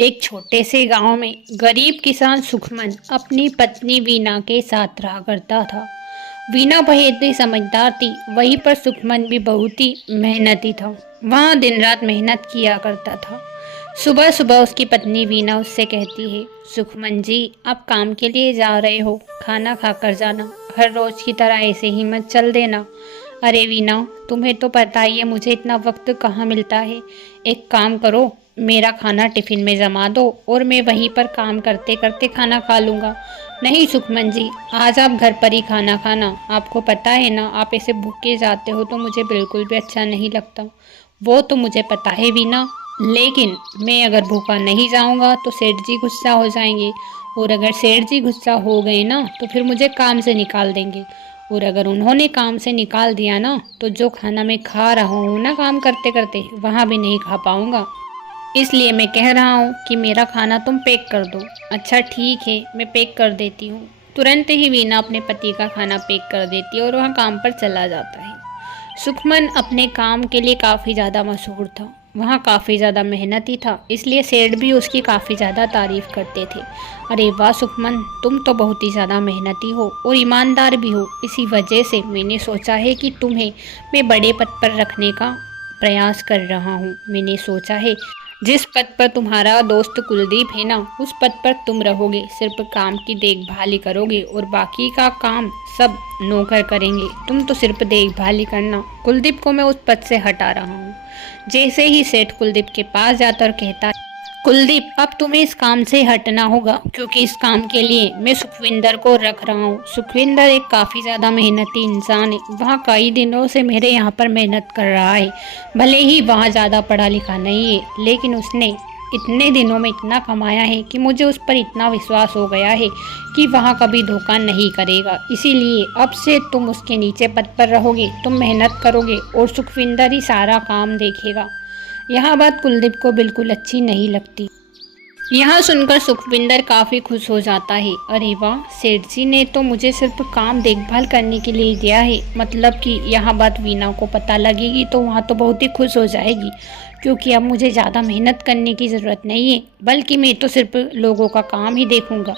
एक छोटे से गांव में गरीब किसान सुखमन अपनी पत्नी वीना के साथ रहा करता था। वीना बेहद ही समझदार थी, वहीं पर सुखमन भी बहुत ही मेहनती था। वहाँ दिन रात मेहनत किया करता था। सुबह सुबह उसकी पत्नी वीना उससे कहती है, सुखमन जी आप काम के लिए जा रहे हो, खाना खाकर जाना, हर रोज की तरह ऐसे ही मत चल देना। अरे वीना, तुम्हें तो पता ही है मुझे इतना वक्त कहाँ मिलता है। एक काम करो, मेरा खाना टिफिन में जमा दो और मैं वहीं पर काम करते करते खाना खा लूँगा। नहीं सुखमन जी, आज आप घर पर ही खाना खाना। आपको पता है ना, आप ऐसे भूखे जाते हो तो मुझे बिल्कुल भी अच्छा नहीं लगता। वो तो मुझे पता है वीना, लेकिन मैं अगर भूखा नहीं जाऊँगा तो सेठ जी गुस्सा हो जाएंगे, और अगर सेठ जी गुस्सा हो गए ना तो फिर मुझे काम से निकाल देंगे, और अगर उन्होंने काम से निकाल दिया ना तो जो खाना मैं खा रहा हूँ ना काम करते करते, वहाँ भी नहीं खा पाऊँगा। इसलिए मैं कह रहा हूँ कि मेरा खाना तुम पैक कर दो। अच्छा ठीक है, मैं पैक कर देती हूँ। तुरंत ही वीना अपने पति का खाना पैक कर देती है और वह काम पर चला जाता है। सुखमन अपने काम के लिए काफ़ी ज़्यादा मशहूर था। वहाँ काफ़ी ज़्यादा मेहनती था, इसलिए सेठ भी उसकी काफ़ी ज़्यादा तारीफ़ करते थे। अरे वाह सुखमन, तुम तो बहुत ही ज़्यादा मेहनती हो और ईमानदार भी हो। इसी वजह से मैंने सोचा है कि तुम्हें मैं बड़े पद पर रखने का प्रयास कर रहा हूँ। मैंने सोचा है जिस पद पर तुम्हारा दोस्त कुलदीप है ना, उस पद पर तुम रहोगे। सिर्फ काम की देखभाल ही करोगे और बाकी का काम सब नौकर करेंगे। तुम तो सिर्फ देखभाल ही करना। कुलदीप को मैं उस पद से हटा रहा हूँ। जैसे ही सेठ कुलदीप के पास जाता और कहता, कुलदीप अब तुम्हें इस काम से हटना होगा, क्योंकि इस काम के लिए मैं सुखविंदर को रख रहा हूँ। सुखविंदर एक काफ़ी ज़्यादा मेहनती इंसान है। वहाँ कई दिनों से मेरे यहाँ पर मेहनत कर रहा है। भले ही वहाँ ज़्यादा पढ़ा लिखा नहीं है, लेकिन उसने इतने दिनों में इतना कमाया है कि मुझे उस पर इतना विश्वास हो गया है कि वहाँ कभी धोखा नहीं करेगा। इसीलिए अब से तुम उसके नीचे पद पर रहोगे, तुम मेहनत करोगे और सुखविंदर ही सारा काम देखेगा। यह बात कुलदीप को बिल्कुल अच्छी नहीं लगती। यह सुनकर सुखविंदर काफ़ी खुश हो जाता है। अरे वाह, सेठ जी ने तो मुझे सिर्फ काम देखभाल करने के लिए दिया है। मतलब कि यह बात वीना को पता लगेगी तो वहाँ तो बहुत ही खुश हो जाएगी, क्योंकि अब मुझे ज़्यादा मेहनत करने की ज़रूरत नहीं है, बल्कि मैं तो सिर्फ लोगों का काम ही देखूंगा।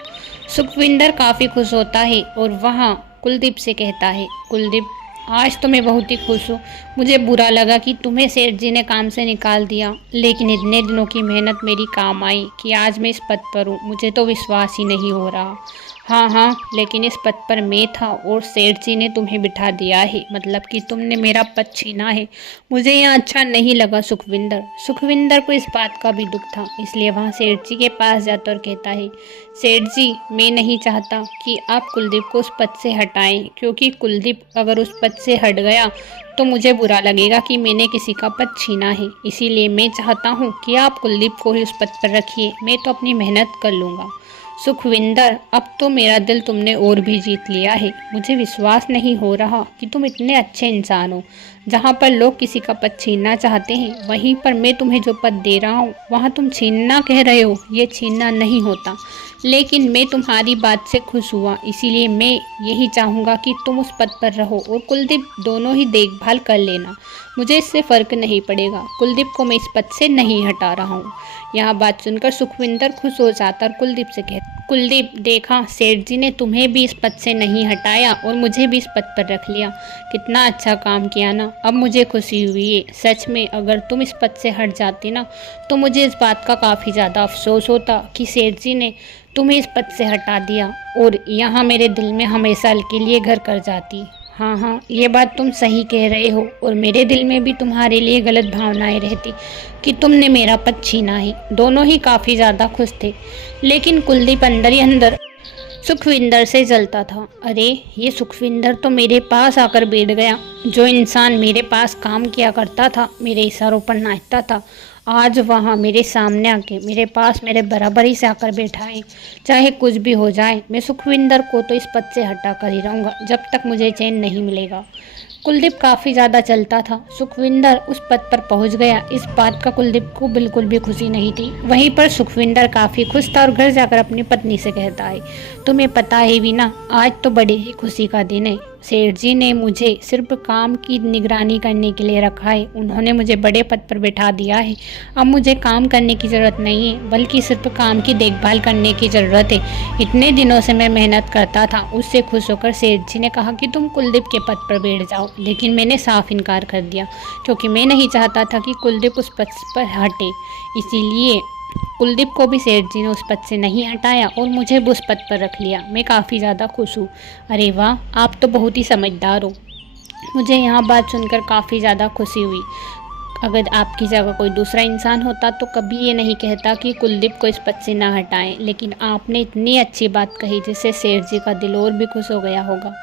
सुखविंदर काफ़ी खुश होता है और वहाँ कुलदीप से कहता है, कुलदीप आज तो मैं बहुत ही खुश हूँ। मुझे बुरा लगा कि तुम्हें सेठ जी ने काम से निकाल दिया, लेकिन इतने दिनों की मेहनत मेरी काम आई कि आज मैं इस पद पर हूँ। मुझे तो विश्वास ही नहीं हो रहा। हाँ हाँ, लेकिन इस पद पर मैं था और सेठ जी ने तुम्हें बिठा दिया है, मतलब कि तुमने मेरा पद छीना है। मुझे यहाँ अच्छा नहीं लगा सुखविंदर। सुखविंदर को इस बात का भी दुख था, इसलिए वहाँ सेठ जी के पास जाता और कहता है, सेठ जी मैं नहीं चाहता कि आप कुलदीप को उस पद से हटाएं, क्योंकि कुलदीप अगर उस पद से हट गया तो मुझे बुरा लगेगा कि मैंने किसी का पद छीना है। इसीलिए मैं चाहता हूँ कि आप कुलदीप को ही उस पद पर रखिए, मैं तो अपनी मेहनत कर लूँगा। सुखविंदर अब तो मेरा दिल तुमने और भी जीत लिया है। मुझे विश्वास नहीं हो रहा कि तुम इतने अच्छे इंसान हो। जहाँ पर लोग किसी का पद छीनना चाहते हैं, वहीं पर मैं तुम्हें जो पद दे रहा हूँ वहाँ तुम छीनना कह रहे हो। ये छीनना नहीं होता, लेकिन मैं तुम्हारी बात से खुश हुआ, इसीलिए मैं यही चाहूँगा कि तुम उस पद पर रहो और कुलदीप दोनों ही देखभाल कर लेना। मुझे इससे फ़र्क नहीं पड़ेगा। कुलदीप को मैं इस पद से नहीं हटा रहा हूँ। यह बात सुनकर सुखविंदर खुश हो जाता और कुलदीप से कहता, कुलदीप देखा, सेठ जी ने तुम्हें भी इस पद से नहीं हटाया और मुझे भी इस पद पर रख लिया। कितना अच्छा काम किया ना। अब मुझे खुशी हुई है। सच में अगर तुम इस पद से हट जाती ना तो मुझे इस बात का काफ़ी ज़्यादा अफसोस होता कि सेठ जी ने तुम्हें इस पद से हटा दिया और यहाँ मेरे दिल में हमेशा के लिए घर कर जाती। हाँ हाँ, ये बात तुम सही कह रहे हो और मेरे दिल में भी तुम्हारे लिए गलत भावनाएं रहती कि तुमने मेरा पद छीना ही। दोनों ही काफ़ी ज़्यादा खुश थे, लेकिन कुलदीप अंदर ही अंदर सुखविंदर से जलता था। अरे ये सुखविंदर तो मेरे पास आकर बैठ गया। जो इंसान मेरे पास काम किया करता था, मेरे इशारों पर नाचता था, आज वहाँ मेरे सामने आके मेरे पास मेरे बराबरी से आकर बैठा है। चाहे कुछ भी हो जाए, मैं सुखविंदर को तो इस पद से हटा कर ही रहूँगा जब तक मुझे चैन नहीं मिलेगा। कुलदीप काफ़ी ज़्यादा चलता था। सुखविंदर उस पद पर पहुंच गया। इस बात का कुलदीप को बिल्कुल भी खुशी नहीं थी। वहीं पर सुखविंदर काफ़ी खुश था और घर जाकर अपनी पत्नी से कहता है, तुम्हें पता है वीना, आज तो बड़ी ही खुशी का दिन है। सेठ जी ने मुझे सिर्फ काम की निगरानी करने के लिए रखा है। उन्होंने मुझे बड़े पद पर बैठा दिया है। अब मुझे काम करने की ज़रूरत नहीं है, बल्कि सिर्फ काम की देखभाल करने की ज़रूरत है। इतने दिनों से मैं मेहनत करता था। उससे खुश होकर सेठ जी ने कहा कि तुम कुलदीप के पद पर बैठ जाओ, लेकिन मैंने साफ इनकार कर दिया, क्योंकि मैं नहीं चाहता था कि कुलदीप उस पद पर हटे। इसीलिए कुलदीप को भी सेठ जी ने उस पद से नहीं हटाया और मुझे भी उस पद पर रख लिया। मैं काफ़ी ज़्यादा खुश हूँ। अरे वाह, आप तो बहुत ही समझदार हो। मुझे यहाँ बात सुनकर काफ़ी ज़्यादा खुशी हुई। अगर आपकी जगह कोई दूसरा इंसान होता तो कभी ये नहीं कहता कि कुलदीप को इस पद से ना हटाएं, लेकिन आपने इतनी अच्छी बात कही जिससे सेठ जी का दिल और भी खुश हो गया होगा।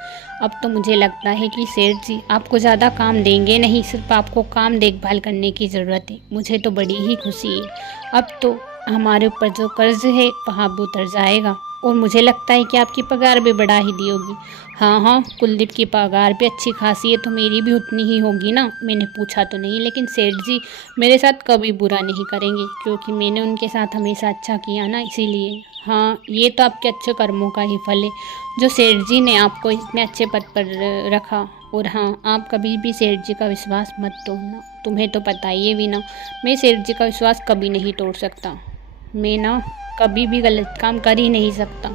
अब तो मुझे लगता है कि सेठ जी आपको ज़्यादा काम देंगे नहीं, सिर्फ आपको काम देखभाल करने की ज़रूरत है। मुझे तो बड़ी ही खुशी है। अब तो हमारे ऊपर जो कर्ज है वहाँ भी उतर जाएगा, और मुझे लगता है कि आपकी पगार भी बढ़ा ही दी होगी। हाँ हाँ, कुलदीप की पगार भी अच्छी खासी है, तो मेरी भी उतनी ही होगी ना। मैंने पूछा तो नहीं, लेकिन सेठ जी मेरे साथ कभी बुरा नहीं करेंगे, क्योंकि मैंने उनके साथ हमेशा अच्छा किया ना, इसीलिए। हाँ, ये तो आपके अच्छे कर्मों का ही फल है, जो सेठ जी ने आपको इतने अच्छे पद पर रखा। और हाँ, आप कभी भी सेठ जी का विश्वास मत तोड़ना। तुम्हें तो पता ही है भी ना, मैं सेठ जी का विश्वास कभी नहीं तोड़ सकता। मैं ना कभी भी गलत काम कर ही नहीं सकता।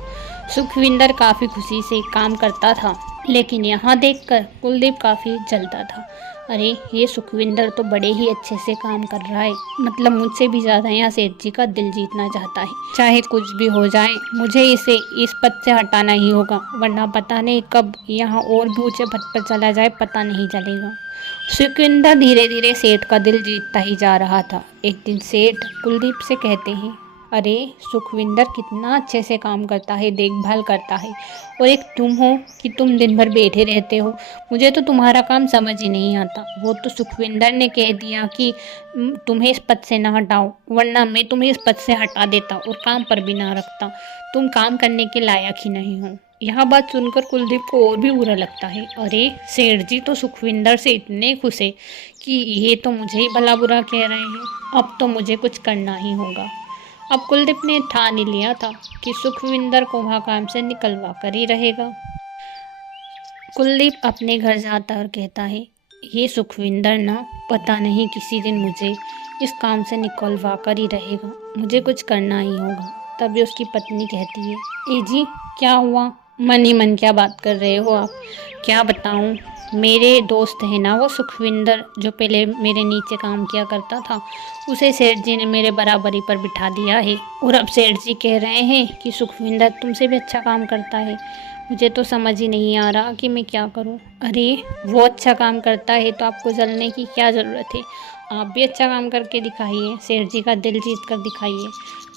सुखविंदर काफ़ी खुशी से काम करता था, लेकिन यहाँ देखकर कुलदीप काफ़ी जलता था। अरे, ये सुखविंदर तो बड़े ही अच्छे से काम कर रहा है, मतलब मुझसे भी ज़्यादा यहाँ सेठ जी का दिल जीतना चाहता है। चाहे कुछ भी हो जाए, मुझे इसे इस पद से हटाना ही होगा, वरना पता नहीं कब यहाँ और भी ऊंचे पद पर चला जाए, पता नहीं चलेगा। सुखविंदर धीरे धीरे सेठ का दिल जीतता ही जा रहा था। एक दिन सेठ कुलदीप से कहते हैं, अरे सुखविंदर कितना अच्छे से काम करता है, देखभाल करता है, और एक तुम हो कि तुम दिन भर बैठे रहते हो। मुझे तो तुम्हारा काम समझ ही नहीं आता। वो तो सुखविंदर ने कह दिया कि तुम्हें इस पद से ना हटाओ, वरना मैं तुम्हें इस पद से हटा देता और काम पर भी ना रखता। तुम काम करने के लायक ही नहीं हो। यह बात सुनकर कुलदीप को और भी बुरा लगता है। अरे, सेठ जी तो सुखविंदर से इतने खुश है कि ये तो मुझे ही भला बुरा कह रहे हैं। अब तो मुझे कुछ करना ही होगा। अब कुलदीप ने ठान ही लिया था कि सुखविंदर को वहाँ काम से निकलवा कर ही रहेगा। कुलदीप अपने घर जाता और कहता है, ये सुखविंदर ना पता नहीं किसी दिन मुझे इस काम से निकलवा कर ही रहेगा, मुझे कुछ करना ही होगा। तभी उसकी पत्नी कहती है, ए जी, क्या हुआ? मन ही मन क्या बात कर रहे हो आप? क्या बताऊं, मेरे दोस्त है ना वो सुखविंदर, जो पहले मेरे नीचे काम किया करता था, उसे सेठ जी ने मेरे बराबरी पर बिठा दिया है, और अब सेठ जी कह रहे हैं कि सुखविंदर तुमसे भी अच्छा काम करता है। मुझे तो समझ ही नहीं आ रहा कि मैं क्या करूं। अरे, वो अच्छा काम करता है तो आपको जलने की क्या ज़रूरत है? आप भी अच्छा काम करके दिखाइए, सेठ जी का दिल जीत कर दिखाइए।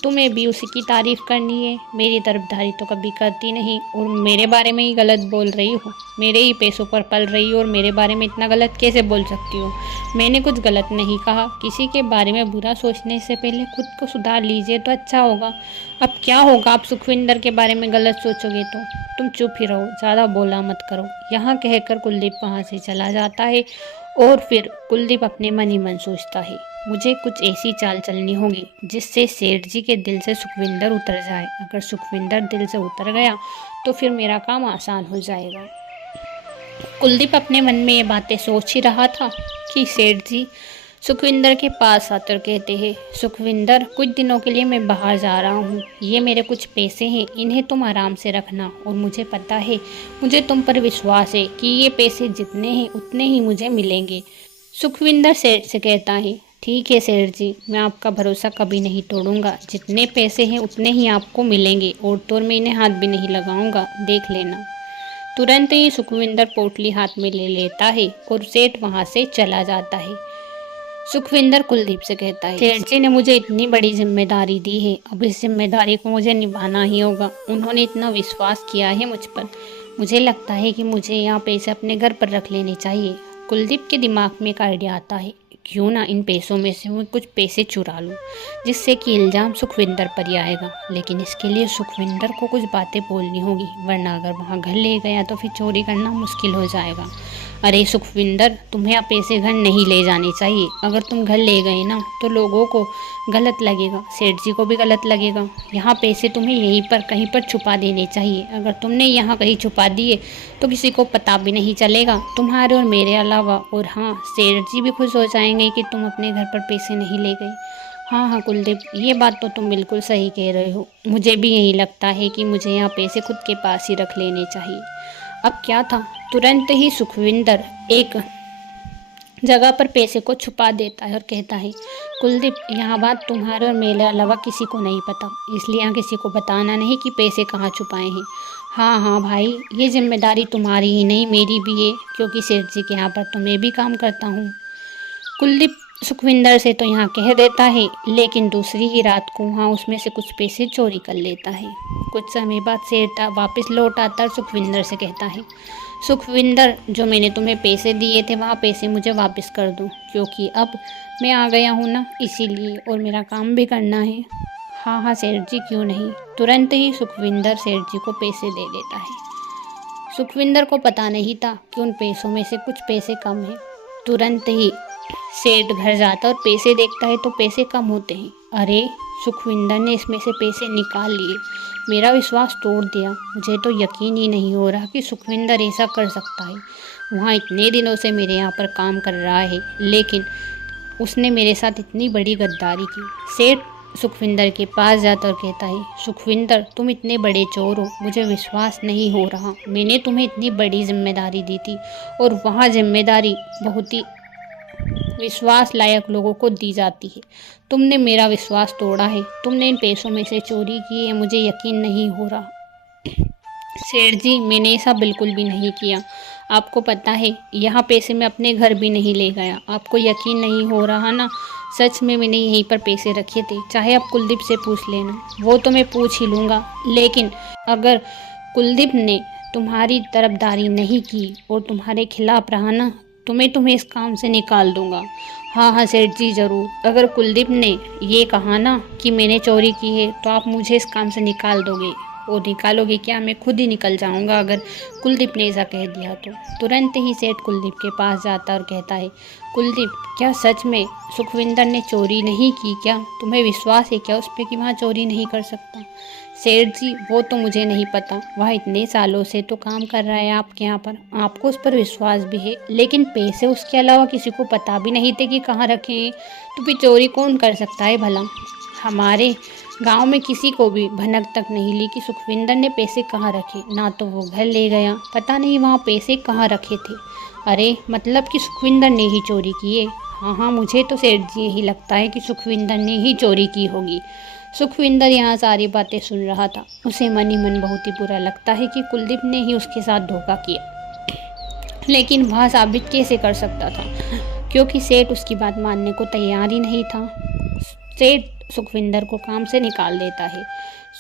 तुम्हें भी उसी की तारीफ़ करनी है, मेरी तरफदारी तो कभी करती नहीं, और मेरे बारे में ही गलत बोल रही हो। मेरे ही पैसों पर पल रही हो और मेरे बारे में इतना गलत कैसे बोल सकती हो? मैंने कुछ गलत नहीं कहा। किसी के बारे में बुरा सोचने से पहले खुद को सुधार लीजिए तो अच्छा होगा। अब क्या होगा, आप सुखविंदर के बारे में गलत सोचोगे तो? तुम चुप ही रहो, ज़्यादा बोला मत करो। यहाँ कहकर कुलदीप वहाँ से चला जाता है, और फिर कुलदीप अपने मन ही मन सोचता है, मुझे कुछ ऐसी चाल चलनी होगी जिससे सेठ जी के दिल से सुखविंदर उतर जाए। अगर सुखविंदर दिल से उतर गया तो फिर मेरा काम आसान हो जाएगा। कुलदीप अपने मन में ये बातें सोच ही रहा था कि सेठ जी सुखविंदर के पास आते और कहते हैं, सुखविंदर, कुछ दिनों के लिए मैं बाहर जा रहा हूँ, ये मेरे कुछ पैसे हैं, इन्हें तुम आराम से रखना, और मुझे पता है, मुझे तुम पर विश्वास है कि ये पैसे जितने हैं उतने ही मुझे मिलेंगे। सुखविंदर सेठ से कहता है, ठीक है सेठ जी, मैं आपका भरोसा कभी नहीं तोड़ूंगा, जितने पैसे हैं उतने ही आपको मिलेंगे, और तो मैं इन्हें हाथ भी नहीं लगाऊंगा, देख लेना। तुरंत ही सुखविंदर पोटली हाथ में ले लेता है और सेठ वहाँ से चला जाता है। सुखविंदर कुलदीप से कहता है, सेठ जी ने मुझे इतनी बड़ी जिम्मेदारी दी है, अब इस जिम्मेदारी को मुझे निभाना ही होगा। उन्होंने इतना विश्वास किया है मुझ पर, मुझे लगता है कि मुझे यहाँ पैसे अपने घर पर रख लेने चाहिए। कुलदीप के दिमाग में एक आइडिया आता है, क्यों ना इन पैसों में से मैं कुछ पैसे चुरा लूँ, जिससे कि इल्ज़ाम सुखविंदर पर ही आएगा। लेकिन इसके लिए सुखविंदर को कुछ बातें बोलनी होगी, वरना अगर वहाँ घर ले गया तो फिर चोरी करना मुश्किल हो जाएगा। अरे सुखविंदर, तुम्हें अब पैसे घर नहीं ले जाने चाहिए। अगर तुम घर ले गए ना तो लोगों को गलत लगेगा, सेठ जी को भी गलत लगेगा। यहाँ पैसे तुम्हें यहीं पर कहीं पर छुपा देने चाहिए। अगर तुमने यहाँ कहीं छुपा दिए तो किसी को पता भी नहीं चलेगा, तुम्हारे और मेरे अलावा। और हाँ, सेठ जी भी खुश हो जाएंगे कि तुम अपने घर पर पैसे नहीं ले गई। हाँ हाँ कुलदीप, ये बात तो तुम बिल्कुल सही कह रहे हो। मुझे भी यही लगता है कि मुझे यहाँ पैसे खुद के पास ही रख लेने चाहिए। अब क्या था, तुरंत ही सुखविंदर एक जगह पर पैसे को छुपा देता है और कहता है, कुलदीप, यहाँ बात तुम्हारे और मेरे अलावा किसी को नहीं पता, इसलिए यहाँ किसी को बताना नहीं कि पैसे कहाँ छुपाए हैं। हाँ हाँ भाई, ये जिम्मेदारी तुम्हारी ही नहीं मेरी भी है, क्योंकि सेठ जी के यहाँ पर तो मैं भी काम करता हूँ। कुलदीप सुखविंदर से तो यहाँ कह देता है, लेकिन दूसरी ही रात को वहाँ उसमें से कुछ पैसे चोरी कर लेता है। कुछ समय बाद सेठ वापस लौट आता और सुखविंदर से कहता है, सुखविंदर, जो मैंने तुम्हें पैसे दिए थे वहाँ पैसे मुझे वापस कर दो, क्योंकि अब मैं आ गया हूँ ना, इसीलिए, और मेरा काम भी करना है। हाँ हाँ सेठ जी, क्यों नहीं। तुरंत ही सुखविंदर सेठ जी को पैसे दे देता है। सुखविंदर को पता नहीं था कि उन पैसों में से कुछ पैसे कम हैं। तुरंत ही सेठ घर जाता और पैसे देखता है तो पैसे कम होते हैं। अरे, सुखविंदर ने इसमें से पैसे निकाल लिए, मेरा विश्वास तोड़ दिया। मुझे तो यकीन ही नहीं हो रहा कि सुखविंदर ऐसा कर सकता है। वहाँ इतने दिनों से मेरे यहाँ पर काम कर रहा है, लेकिन उसने मेरे साथ इतनी बड़ी गद्दारी की। सेठ सुखविंदर के पास जाता और कहता है, सुखविंदर, तुम इतने बड़े चोर हो, मुझे विश्वास नहीं हो रहा। मैंने तुम्हें इतनी बड़ी जिम्मेदारी दी थी, और वहाँ जिम्मेदारी बहुत ही विश्वास लायक लोगों को दी जाती है। तुमने मेरा विश्वास तोड़ा है, तुमने इन पैसों में से चोरी की है, मुझे यकीन नहीं हो रहा। सेठ जी, मैंने ऐसा बिल्कुल भी नहीं किया। आपको पता है, यहाँ पैसे मैं अपने घर भी नहीं ले गया। आपको यकीन नहीं हो रहा ना, सच में मैंने यहीं पर पैसे रखे थे। चाहे आप कुलदीप से पूछ लेना, वो तो मैं पूछ ही लूँगा। लेकिन अगर कुलदीप ने तुम्हारी तरफदारी नहीं की और तुम्हारे खिलाफ रहा ना, तो मैं तुम्हें इस काम से निकाल दूंगा। हाँ हाँ सेठ जी, ज़रूर। अगर कुलदीप ने ये कहा ना कि मैंने चोरी की है, तो आप मुझे इस काम से निकाल दोगे। और निकालोगे क्या, मैं खुद ही निकल जाऊंगा अगर कुलदीप ने ऐसा कह दिया तो। तुरंत ही सेठ कुलदीप के पास जाता और कहता है, कुलदीप, क्या सच में सुखविंदर ने चोरी नहीं की क्या? तुम्हें विश्वास है क्या उस पर कि वहाँ चोरी नहीं कर सकता? सेठ जी, वो तो मुझे नहीं पता, वह इतने सालों से तो काम कर रहा है आपके यहाँ पर, आपको उस पर विश्वास भी है, लेकिन पैसे उसके अलावा किसी को पता भी नहीं थे कि कहाँ रखे हैं, तो फिर चोरी कौन कर सकता है भला? हमारे गांव में किसी को भी भनक तक नहीं ली कि सुखविंदर ने पैसे कहाँ रखे, ना तो वो घर ले गया, पता नहीं वहाँ पैसे कहाँ रखे थे। अरे, मतलब कि सुखविंदर ने ही चोरी की है? हाँ हाँ, मुझे तो सेठ जी यही लगता है कि सुखविंदर ने ही चोरी की होगी। सुखविंदर यहाँ सारी बातें सुन रहा था। उसे मन ही मन बहुत ही बुरा लगता है कि कुलदीप ने ही उसके साथ धोखा किया, लेकिन वह साबित कैसे कर सकता था, क्योंकि सेठ उसकी बात मानने को तैयार ही नहीं था। सेठ सुखविंदर को काम से निकाल देता है।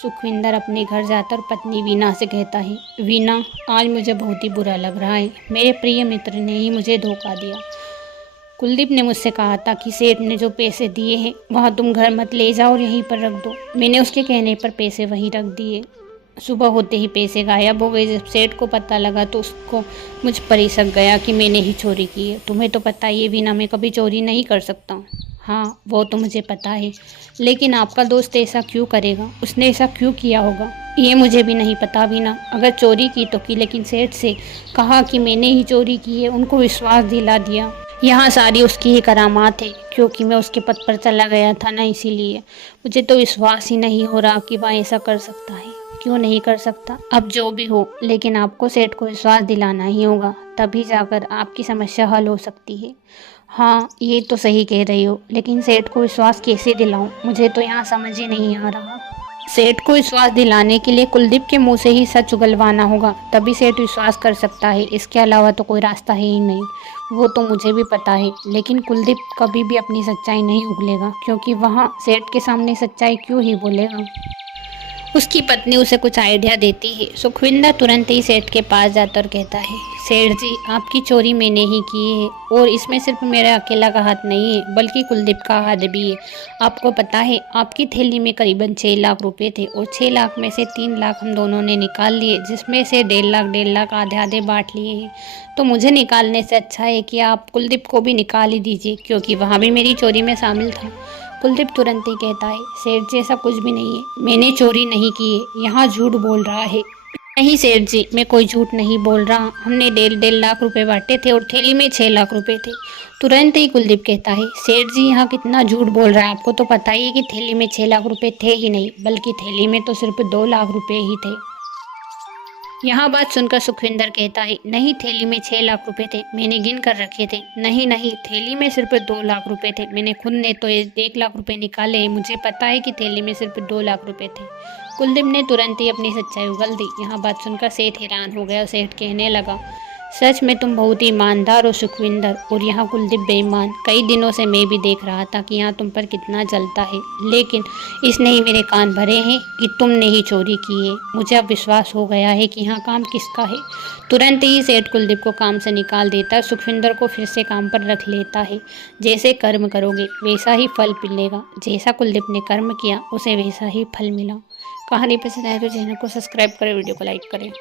सुखविंदर अपने घर जाकर पत्नी वीना से कहता है, वीना, आज मुझे बहुत ही बुरा लग रहा है। मेरे प्रिय मित्र ने ही मुझे धोखा दिया। कुलदीप ने मुझसे कहा था कि सेठ ने जो पैसे दिए हैं वहाँ तुम घर मत ले जाओ और यहीं पर रख दो। मैंने उसके कहने पर पैसे वहीं रख दिए। सुबह होते ही पैसे गायब हो गए। जब सेठ को पता लगा तो उसको मुझ पर ही शक गया कि मैंने ही चोरी की है। तुम्हें तो पता ही है वीना, मैं कभी चोरी नहीं कर सकता। हाँ, वो तो मुझे पता है, लेकिन आपका दोस्त ऐसा क्यों करेगा? उसने ऐसा क्यों किया होगा, ये मुझे भी नहीं पता वीना। अगर चोरी की तो की, लेकिन सेठ से कहा कि मैंने ही चोरी की है, उनको विश्वास दिला दिया। यहाँ सारी उसकी ही करामात है, क्योंकि मैं उसके पद पर चला गया था ना, इसीलिए। मुझे तो विश्वास ही नहीं हो रहा कि वह ऐसा कर सकता है। क्यों नहीं कर सकता? अब जो भी हो, लेकिन आपको सेठ को विश्वास दिलाना ही होगा, तभी जाकर आपकी समस्या हल हो सकती है। हाँ, ये तो सही कह रही हो, लेकिन सेठ को विश्वास कैसे दिलाऊं? मुझे तो यहाँ समझ ही नहीं आ रहा। सेठ को विश्वास दिलाने के लिए कुलदीप के मुंह से ही सच उगलवाना होगा, तभी सेठ विश्वास कर सकता है। इसके अलावा तो कोई रास्ता है ही नहीं। वो तो मुझे भी पता है, लेकिन कुलदीप कभी भी अपनी सच्चाई नहीं उगलेगा, क्योंकि वहाँ सेठ के सामने सच्चाई क्यों ही बोलेगा। उसकी पत्नी उसे कुछ आइडिया देती है। सुखविंदर तुरंत ही सेठ के पास जाता और कहता है, सेठ जी आपकी चोरी मैंने ही की है और इसमें सिर्फ मेरा अकेला का हाथ नहीं है बल्कि कुलदीप का हाथ भी है। आपको पता है आपकी थैली में करीबन 6 लाख रुपए थे और 6 लाख में से 3 लाख हम दोनों ने निकाल लिए, जिसमें से 1.5 लाख आधे आधे बांट लिए हैं। तो मुझे निकालने से अच्छा है कि आप कुलदीप को भी निकाल ही दीजिए, क्योंकि वहाँ भी मेरी चोरी में शामिल था। कुलदीप तुरंत ही कहता है, सेठ जी ऐसा कुछ भी नहीं है, मैंने चोरी नहीं की है, यहाँ झूठ बोल रहा है। नहीं सेठ जी, मैं कोई झूठ नहीं बोल रहा, हमने 1.5 लाख रुपए बांटे थे और थैली में 6 लाख रुपए थे। तुरंत ही कुलदीप कहता है, सेठ जी यहाँ कितना झूठ बोल रहा है, आपको तो पता ही है कि थैली में 6 लाख रुपए थे ही नहीं, बल्कि थैली में तो सिर्फ 2 लाख रुपए ही थे। यहाँ बात सुनकर सुखविंदर कहता है, नहीं थैली में 6 लाख रुपए थे, मैंने गिन कर रखे थे। नहीं नहीं, थैली में सिर्फ 2 लाख रुपए थे, मैंने खुद ने तो 1 लाख रुपए निकाले हैं, मुझे पता है कि थैली में सिर्फ 2 लाख रुपए थे। कुलदीप ने तुरंत ही अपनी सच्चाई उगल दी। यहाँ बात सुनकर सेठ हैरान हो गया और सेठ कहने लगा, सच में तुम बहुत ही ईमानदार हो सुखविंदर, और यहाँ कुलदीप बेईमान। कई दिनों से मैं भी देख रहा था कि यहाँ तुम पर कितना जलता है, लेकिन इसने ही मेरे कान भरे हैं कि तुमने ही चोरी की है। मुझे अब विश्वास हो गया है कि यहाँ काम किसका है। तुरंत ही सेठ कुलदीप को काम से निकाल देता है, सुखविंदर को फिर से काम पर रख लेता है। जैसे कर्म करोगे वैसा ही फल मिलेगा, जैसा कुलदीप ने कर्म किया उसे वैसा ही फल मिला। कहानी पसंद आए तो चैनल को सब्सक्राइब करें, वीडियो को लाइक करें।